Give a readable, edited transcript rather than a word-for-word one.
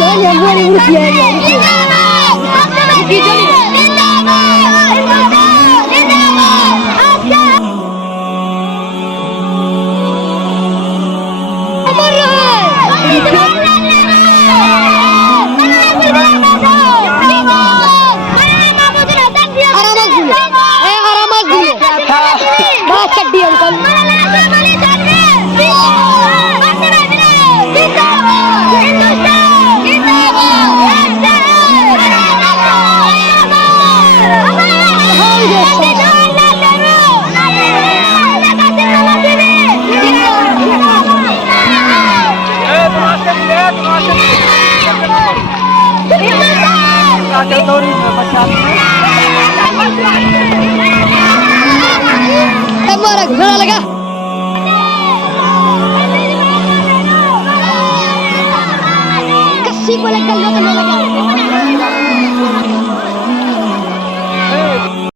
Yani böyle vurup yani. Aramaz bunu. Aramaz bunu. Daha çaddi uncle. Mubarak, जोड़ा लगा कस्सी को लेकर लो तो लगा